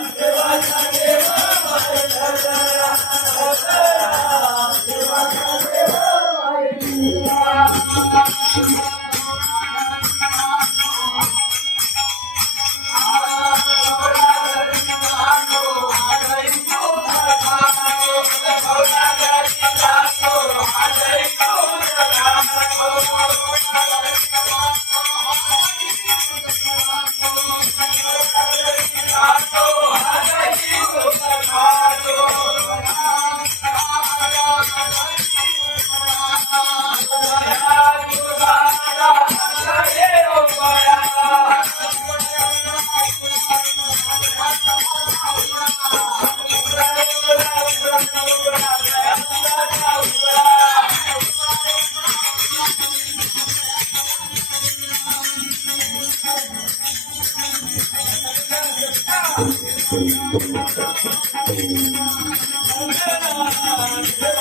Yeah. Oh,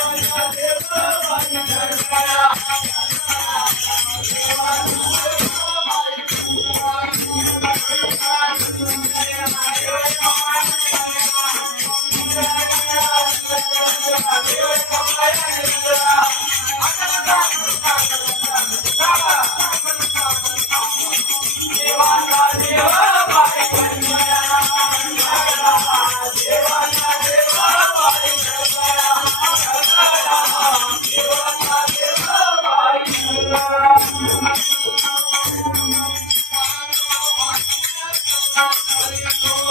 Oh.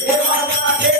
Deva